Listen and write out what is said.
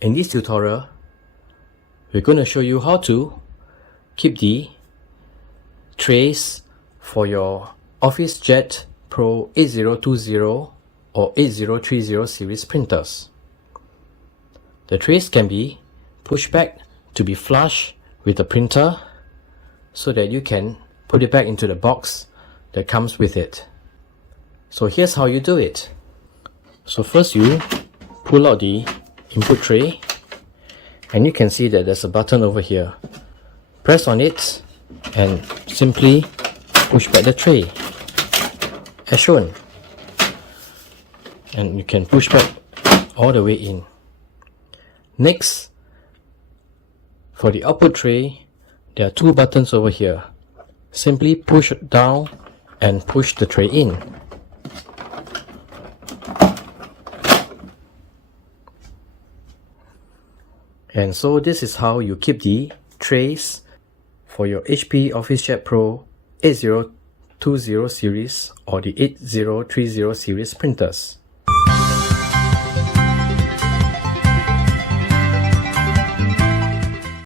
In this tutorial, we're going to show you how to keep the trays for your OfficeJet Pro 8020 or 8030 series printers. The trays can be pushed back to be flush with the printer so that you can put it back into the box that comes with it. So here's how you do it. So first you pull out the input tray, and you can see that there's a button over here. Press on it and simply push back the tray as shown, and you can push back all the way in. Next, for the output tray, there are two buttons over here. Simply push down and push the tray in. And so this is how you keep the trays for your HP OfficeJet Pro 8020 series or the 8030 series printers.